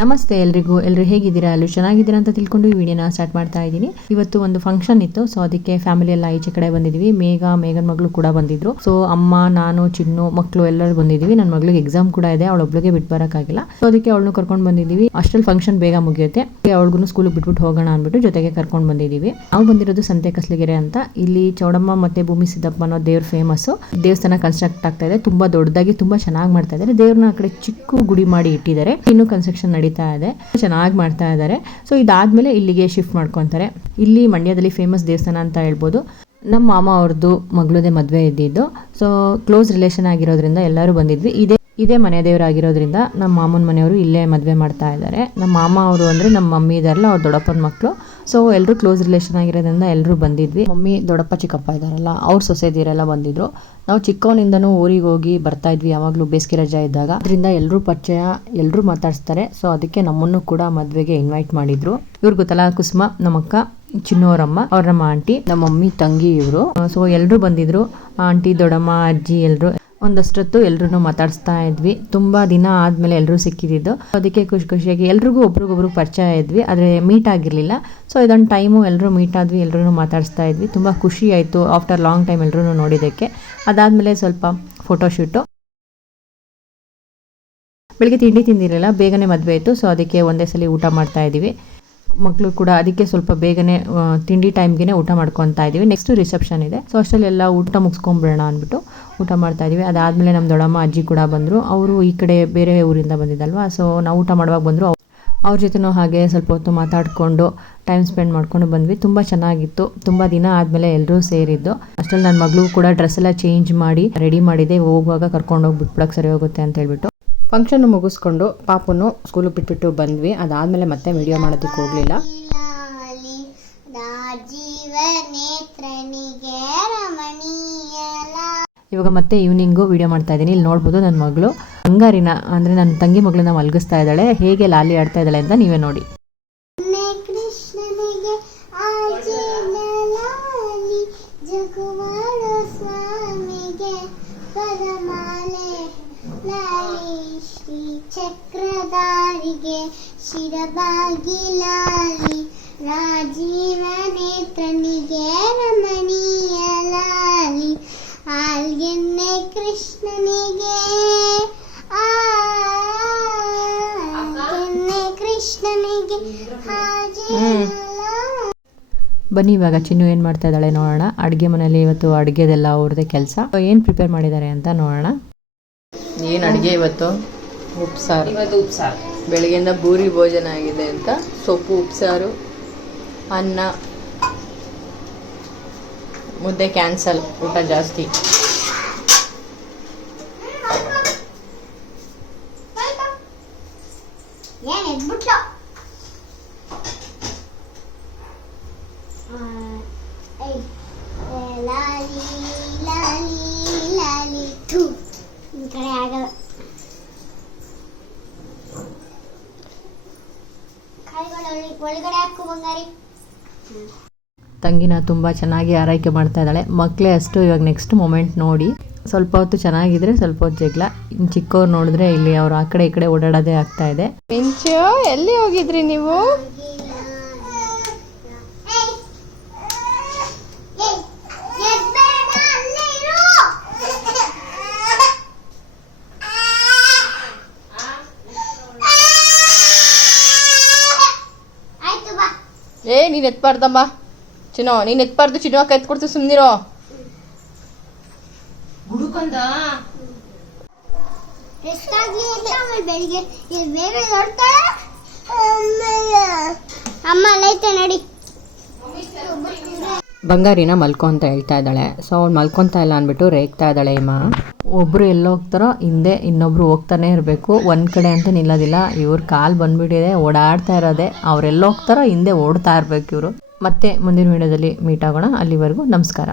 ನಮಸ್ತೆ ಎಲ್ರಿಗೂ. ಎಲ್ಲರೂ ಹೇಗಿದ್ದೀರಾ? ಎಲ್ಲರೂ ಚೆನ್ನಾಗಿದ್ದೀರಾ ಅಂತ ತಿಳ್ಕೊಂಡು ಈ ವಿಡಿಯೋನ ಸ್ಟಾರ್ಟ್ ಮಾಡ್ತಾ ಇದ್ದೀನಿ. ಇವತ್ತು ಒಂದು ಫಂಕ್ಷನ್ ಇತ್ತು. ಸೊ ಅದಕ್ಕೆ ಫ್ಯಾಮಿಲಿ ಎಲ್ಲ ಈಚೆ ಕಡೆ ಬಂದಿದ್ವಿ. ಮೇಘ, ಮೇಘನ್ ಮಗಳು ಕೂಡ ಬಂದಿದ್ರು. ಸೊ ಅಮ್ಮ, ನಾನು, ಚಿನ್ನು ಮಕ್ಕಳು ಎಲ್ಲರೂ ಬಂದಿದ್ವಿ. ನನ್ನ ಮಗಳಿಗೆ ಎಕ್ಸಾಮ್ ಕೂಡ ಇದೆ. ಅವಳೊಬ್ಳಿಗೆ ಬಿಟ್ಟು ಬರೋಕ್ಕಾಗಿಲ್ಲ. ಸೊ ಅದಕ್ಕೆ ಅವಳನ್ನು ಕರ್ಕೊಂಡು ಬಂದಿದ್ದೀವಿ. ಅಷ್ಟರಲ್ಲಿ ಫಂಕ್ಷನ್ ಬೇಗ ಮುಗಿಯುತ್ತೆ. ಅವಳಿಗೂ ಸ್ಕೂಲಿಗೆ ಬಿಟ್ಬಿಟ್ಟು ಹೋಗೋಣ ಅಂದ್ಬಿಟ್ಟು ಜೊತೆಗೆ ಕರ್ಕೊಂಡು ಬಂದಿದ್ದೀವಿ. ನಾವು ಬಂದಿರೋದು ಸಂತೆ ಕಸ್ಲಿಗೆರೆ ಅಂತ. ಇಲ್ಲಿ ಚೌಡಮ್ಮ ಮತ್ತೆ ಭೂಮಿ ಸಿದ್ದಪ್ಪ ಅನ್ನೋ ದೇವ್ರ ಫೇಮಸ್ ದೇವಸ್ಥಾನ ಕನ್ಸ್ಟ್ರಕ್ಟ್ ಆಗ್ತಾ ಇದೆ. ತುಂಬಾ ದೊಡ್ಡದಾಗಿ, ತುಂಬಾ ಚೆನ್ನಾಗಿ ಮಾಡ್ತಾ ಇದ್ದಾರೆ. ದೇವ್ರನ್ನ ಆ ಕಡೆ ಚಿಕ್ಕ ಗುಡಿ ಮಾಡಿ ಇಟ್ಟಿದ್ದಾರೆ. ಇನ್ನು ಕನ್ಸ್ಟ್ರಕ್ಷನ್ ನಡೀತಾ ಇದೆ. ಚೆನ್ನಾಗಿ ಮಾಡ್ತಾ ಇದ್ದಾರೆ ಸೊ ಇದಾದ್ಮೇಲೆ ಇಲ್ಲಿಗೆ ಶಿಫ್ಟ್ ಮಾಡ್ಕೊತಾರೆ. ಇಲ್ಲಿ ಮಂಡ್ಯದಲ್ಲಿ ಫೇಮಸ್ ದೇವಸ್ಥಾನ ಅಂತ ಹೇಳ್ಬೋದು. ನಮ್ಮ ಮಾಮ ಅವ್ರದ್ದು ಮಗಳದೇ ಮದುವೆ ಇದ್ದಿದ್ದು. ಸೊ ಕ್ಲೋಸ್ ರಿಲೇಷನ್ ಆಗಿರೋದ್ರಿಂದ ಎಲ್ಲರೂ ಬಂದಿದ್ವಿ. ಇದೇ ಇದೇ ಮನೆ ದೇವರಾಗಿರೋದ್ರಿಂದ ನಮ್ಮ ಮಾಮನ ಮನೆಯವರು ಇಲ್ಲೇ ಮದುವೆ ಮಾಡ್ತಾ ಇದ್ದಾರೆ ನಮ್ಮ ಮಾಮ ಅವರು ಅಂದರೆ ನಮ್ಮ ಮಮ್ಮಿ ಇದಾರಲ್ಲ, ಅವ್ರ ದೊಡ್ಡಪ್ಪನ ಮಕ್ಕಳು ಸೊ ಎಲ್ಲರೂ ಕ್ಲೋಸ್ ರಿಲೇಷನ್ ಆಗಿರೋದ್ರಿಂದ ಎಲ್ಲರೂ ಬಂದಿದ್ವಿ. ಮಮ್ಮಿ, ದೊಡ್ಡಪ್ಪ, ಚಿಕ್ಕಪ್ಪ ಇದ್ದಾರಲ್ಲ, ಅವ್ರ ಸೊಸೆದಿರೆಲ್ಲ ಬಂದಿದ್ರು. ನಾವು ಚಿಕ್ಕವನಿಂದನೂ ಊರಿಗೆ ಹೋಗಿ ಬರ್ತಾ ಇದ್ವಿ, ಯಾವಾಗಲೂ ಬೇಸಿಗೆ ರಜಾ ಇದ್ದಾಗ. ಅದರಿಂದ ಎಲ್ಲರೂ ಪರಿಚಯ ಎಲ್ಲರೂ ಮಾತಾಡಿಸ್ತಾರೆ. ಸೊ ಅದಕ್ಕೆ ನಮ್ಮನ್ನು ಕೂಡ ಮದುವೆಗೆ ಇನ್ವೈಟ್ ಮಾಡಿದ್ರು. ಇವ್ರು ಗೊತ್ತಲ್ಲ, ಕುಸುಮ, ನಮ್ಮಕ್ಕ, ಚಿನ್ನೋರಮ್ಮ, ಅವ್ರ ನಮ್ಮ ಆಂಟಿ, ನಮ್ಮ ಮಮ್ಮಿ, ತಂಗಿ ಇವರು. ಸೊ ಎಲ್ಲರೂ ಬಂದಿದ್ರು. ಆಂಟಿ, ದೊಡ್ಡಮ್ಮ, ಅಜ್ಜಿ ಎಲ್ಲರೂ ಒಂದಷ್ಟೊತ್ತು ಎಲ್ರು ಮಾತಾಡಿಸ್ತಾ ಇದ್ವಿ. ತುಂಬ ದಿನ ಆದ್ಮೇಲೆ ಎಲ್ಲರೂ ಸಿಕ್ಕಿದ್ದು. ಅದಕ್ಕೆ ಖುಷಿ ಖುಷಿಯಾಗಿ ಎಲ್ರಿಗೂ ಒಬ್ರಿಗೊಬ್ರು ಪರಿಚಯ ಇದ್ವಿ. ಆದ್ರೆ ಮೀಟ್ ಆಗಿರಲಿಲ್ಲ. ಸೊ ಇದೊಂದು ಟೈಮು ಎಲ್ಲರೂ ಮೀಟ್ ಆದ್ವಿ ಎಲ್ಲರೂ ಮಾತಾಡಿಸ್ತಾ ಇದ್ವಿ. ತುಂಬ ಖುಷಿ ಆಯ್ತು ಆಫ್ಟರ್ ಲಾಂಗ್ ಟೈಮ್ ಎಲ್ಲರೂ ನೋಡಿದ್ದಕ್ಕೆ. ಅದಾದ್ಮೇಲೆ ಸ್ವಲ್ಪ ಫೋಟೋಶೂಟು ಬೆಳಿಗ್ಗೆ ತಿಂಡಿ ತಿಂದಿರಲಿಲ್ಲ, ಬೇಗನೆ ಮದುವೆ ಆಯಿತು. ಸೊ ಅದಕ್ಕೆ ಒಂದೇ ಸಲ ಊಟ ಮಾಡ್ತಾ ಇದ್ದೀವಿ. ಮಕ್ಕಳು ಕೂಡ ಅದಕ್ಕೆ ಸ್ವಲ್ಪ ಬೇಗನೆ ತಿಂಡಿ ಟೈಮ್ಗೆ ಊಟ ಮಾಡ್ಕೊತಾ ಇದ್ದೀವಿ. ನೆಕ್ಸ್ಟ್ ರಿಸೆಪ್ಷನ್ ಇದೆ. ಸೊ ಅಷ್ಟರಲ್ಲಿ ಎಲ್ಲ ಊಟ ಮುಗಿಸ್ಕೊಂಬಿಡೋಣ ಅಂದ್ಬಿಟ್ಟು. ಊಟ ಮಾಡ್ತಾ ಇದೀವಿ ಅದಾದಮೇಲೆ ನಮ್ಮ ದೊಡ್ಡಮ್ಮ, ಅಜ್ಜಿ ಕೂಡ ಬಂದರು. ಅವರು ಈ ಕಡೆ ಬೇರೆ ಊರಿಂದ ಬಂದಿದ್ದಲ್ವಾ? ಸೊ ನಾವು ಊಟ ಮಾಡುವಾಗ ಬಂದರು. ಅವ್ರ ಜೊತೆನೂ ಹಾಗೆ ಸ್ವಲ್ಪ ಹೊತ್ತು ಮಾತಾಡಿಕೊಂಡು ಟೈಮ್ ಸ್ಪೆಂಡ್ ಮಾಡ್ಕೊಂಡು ಬಂದ್ವಿ. ತುಂಬ ಚೆನ್ನಾಗಿತ್ತು. ತುಂಬ ದಿನ ಆದಮೇಲೆ ಎಲ್ಲರೂ ಸೇರಿದ್ದು. ಅಷ್ಟರಲ್ಲಿ ನನ್ನ ಮಗಳು ಕೂಡ ಡ್ರೆಸ್ ಎಲ್ಲ ಚೇಂಜ್ ಮಾಡಿ ರೆಡಿ ಮಾಡಿದೆ. ಹೋಗುವಾಗ ಕರ್ಕೊಂಡು ಹೋಗಿ ಬಿಟ್ಬಿಡಕ್ಕೆ ಸರಿ ಹೋಗುತ್ತೆ ಅಂತ ಹೇಳ್ಬಿಟ್ಟು. ಫಂಕ್ಷನ್ ಮುಗಿಸ್ಕೊಂಡು ಪಾಪನು ಸ್ಕೂಲಿಗೆ ಬಿಟ್ಬಿಟ್ಟು ಬಂದ್ವಿ. ಅದಾದಮೇಲೆ ಮತ್ತೆ ವಿಡಿಯೋ ಮಾಡೋದಕ್ಕೆ ಹೋಗಲಿಲ್ಲ. ಇವಾಗ ಮತ್ತೆ ಈವ್ನಿಂಗು ವಿಡಿಯೋ ಮಾಡ್ತಾ ಇದ್ದೀನಿ. ಇಲ್ಲಿ ನೋಡ್ಬೋದು ನನ್ನ ಮಗಳು. ಬಂಗಾರಿನ ಅಂದರೆ ನನ್ನ ತಂಗಿ ಮಗಳನ್ನ ಮಲಗಿಸ್ತಾ ಇದ್ದಾಳೆ. ಹೇಗೆ ಲಾಲಿ ಆಡ್ತಾ ಇದ್ದಾಳೆ ಅಂತ ನೀವೇ ನೋಡಿ. ನೇ ಕೃಷ್ಣನಿಗೆ ರಾಜೀವ ನೇತ್ರನಿಗೆ ಜಗುಮಾಡ ಸ್ವಾಮಿಗೆ ಪರಮಾಲೆ ಲಾಲಿ ಶ್ರೀ ಚಕ್ರಧಾರಿಗೆ ಶಿರಬಾಗಿ ಲಾಲಿ ರಾಜೀವ ನೇತ್ರನಿಗೆ ರಮಣೀಯ ಲಾಲಿ ಆಲ್ಗೆನ್ನೆ ಕೃಷ್ಣನಿಗೆ ಆಲ್ಗೆನ್ನೆ ಕೃಷ್ಣನಿಗೆ ಬನ್ನಿ ಇವಾಗ ಚಿನ್ನು ಏನು ಮಾಡ್ತಾ ಇದ್ದಾಳೆ ನೋಡೋಣ. ಅಡುಗೆ ಮನೆಯಲ್ಲಿ ಇವತ್ತು ಅಡುಗೆದೆಲ್ಲ ಅವ್ರದ್ದೇ ಕೆಲಸ. ಏನು ಪ್ರಿಪೇರ್ ಮಾಡಿದ್ದಾರೆ ಅಂತ ನೋಡೋಣ. ಏನು ಅಡುಗೆ ಇವತ್ತು? ಉಪ್ಸಾರು. ಇವತ್ತು ಉಪ್ಸಾರು. ಬೆಳಗ್ಗೆಯಿಂದ ಬೂರಿ ಭೋಜನ ಆಗಿದೆ ಅಂತ. ಸೊಪ್ಪು ಉಪ್ಸಾರು ಅನ್ನ ಮುದ್ದೆ ಕ್ಯಾನ್ಸಲ್. ಊಟ ಜಾಸ್ತಿ. ಏನ್ ಎದ್ಬಿಟ್ಲು ಆ, ಐ, ಏ, ಲಾಲಿ ಲಾಲಿ ತಂಗಿನ ತುಂಬ ಚೆನ್ನಾಗಿ ಆರೈಕೆ ಮಾಡ್ತಾ ಇದ್ದಾಳೆ. ಮಕ್ಕಳೇ ಅಷ್ಟು ಇವಾಗ ನೆಕ್ಸ್ಟ್ ಮೊಮೆಂಟ್ ನೋಡಿ. ಸ್ವಲ್ಪ ಹೊತ್ತು ಚೆನ್ನಾಗಿದ್ರೆ ಸ್ವಲ್ಪ ಹೊತ್ತು ಜಗಳ. ಚಿಕ್ಕವ್ರು ನೋಡಿದ್ರೆ ಇಲ್ಲಿ ಅವ್ರು ಆ ಕಡೆ ಈ ಕಡೆ ಓಡಾಡೋದೇ ಆಗ್ತಾ ಇದೆ. ಮಿಂಚು, ಎಲ್ಲಿ ಹೋಗಿದ್ರಿ ನೀವು? ಏ, ನೀನ್ ಎತ್ಬಾರ್ದಮ್ಮ. ಚಿನ್ನೋ ನೀನ್ ಎತ್ಬಾರ್ದು ಚಿನ್ನೋ ಕೈತ್ ಎತ್ಕೊಡ್ತು ಸುಮ್ನಿರೋ. ಬೆಳಿಗ್ಗೆ ಬೇರೆ ನೋಡ್ತಾಳೆ? ಅಮ್ಮ ನಡಿ. ಬಂಗಾರಿನ ಮಲ್ಕೊ ಅಂತ ಹೇಳ್ತಾ ಇದ್ದಾಳೆ. ಸೊ ಅವ್ಳು ಮಲ್ಕೊತಾ ಇಲ್ಲ ಅಂದ್ಬಿಟ್ಟು ರೇಗ್ತಾ ಇದ್ದಾಳೆ ಇಮ್ಮ. ಒಬ್ರು ಎಲ್ಲೋಗ್ತಾರೋ ಹಿಂದೆ ಇನ್ನೊಬ್ರು ಹೋಗ್ತಾನೆ ಇರಬೇಕು. ಒಂದ್ ಕಡೆ ಅಂತ ನಿಲ್ಲೋದಿಲ್ಲ. ಇವ್ರ ಕಾಲ್ ಬಂದ್ಬಿಟ್ಟಿದೆ ಓಡಾಡ್ತಾ ಇರೋದೆ. ಅವ್ರೆಲ್ಲೋಗ್ತಾರೋ ಹಿಂದೆ ಓಡ್ತಾ ಇರ್ಬೇಕು ಇವರು. ಮತ್ತೆ ಮುಂದಿನ ವಿಡಿಯೋದಲ್ಲಿ ಮೀಟ್ ಆಗೋಣ. ಅಲ್ಲಿವರೆಗೂ ನಮಸ್ಕಾರ.